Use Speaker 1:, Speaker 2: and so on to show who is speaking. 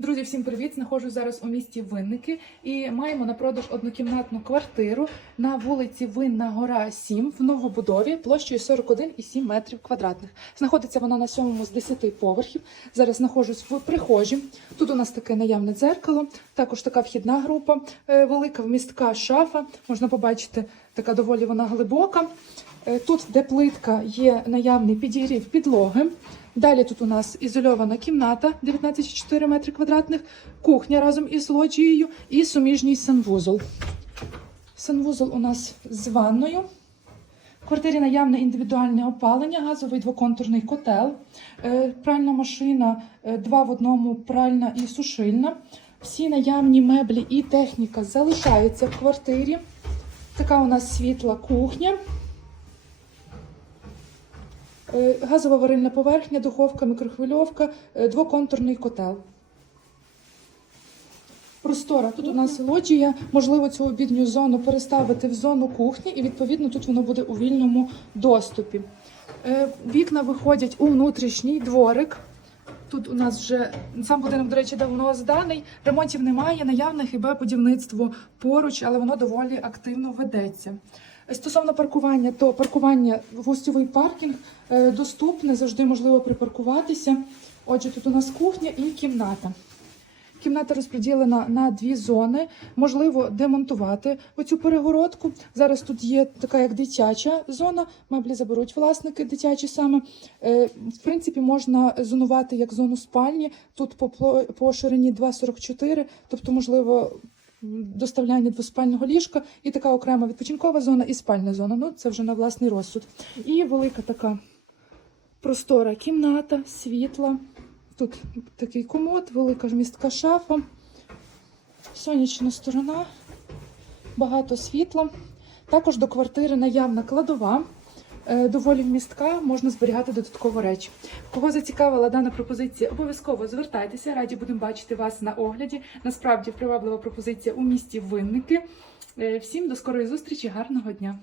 Speaker 1: Друзі, всім привіт! Знаходжусь зараз у місті Винники і маємо на продаж однокімнатну квартиру на вулиці Винна Гора 7 в новобудові площею 41,7 метрів квадратних. Знаходиться вона на сьомому з 10 поверхів. Зараз знаходжусь в прихожі. Тут у нас таке наявне дзеркало, також така вхідна група, е, велика вмістка шафа. Можна побачити, така доволі вона глибока. Е, Тут, де плитка, є наявний підігрів підлоги. Далі тут у нас ізольована кімната 19,4 метри квадратних, кухня разом із лоджією і суміжній санвузол. Санвузол у нас з ванною. В квартирі наявне індивідуальне опалення, газовий двоконтурний котел, е, пральна машина, е, два в одному пральна і сушильна. Всі наявні меблі і техніка залишаються в квартирі. Така у нас світла кухня. Е, Газова варильна поверхня, духовка, мікрохвильовка, е, двоконтурний котел. Простора. Тут у нас лоджія. Можливо, цю обідню зону переставити в зону кухні, і відповідно тут воно буде у вільному доступі. Е, Вікна виходять у внутрішній дворик. Тут у нас вже сам будинок, до речі, давно зданий. Ремонтів немає, наявне хіба будівництво поруч, але воно доволі активно ведеться. Стосовно паркування, то паркування гостьовий паркінг е, доступне, завжди можливо припаркуватися. Отже, тут у нас кухня і кімната. Кімната розподілена на дві зони. Можливо демонтувати оцю перегородку. Зараз тут є така як дитяча зона. Меблі заберуть власники дитячі саме. Е, В принципі, можна зонувати як зону спальні. Тут по, ширині 2,44, тобто, можливо, доставляння двоспального ліжка і така окрема відпочинкова зона і спальна зона. Ну, це вже на власний розсуд. І велика така простора кімната, світла. Тут такий комод, велика містка шафа, сонячна сторона, багато світла. Також до квартири наявна кладова, е, доволі вмістка, можна зберігати додатково речі. Кого зацікавила дана пропозиція, обов'язково звертайтеся, раді будемо бачити вас на огляді. Насправді приваблива пропозиція у місті Винники. Е, Всім до скорої зустрічі, гарного дня!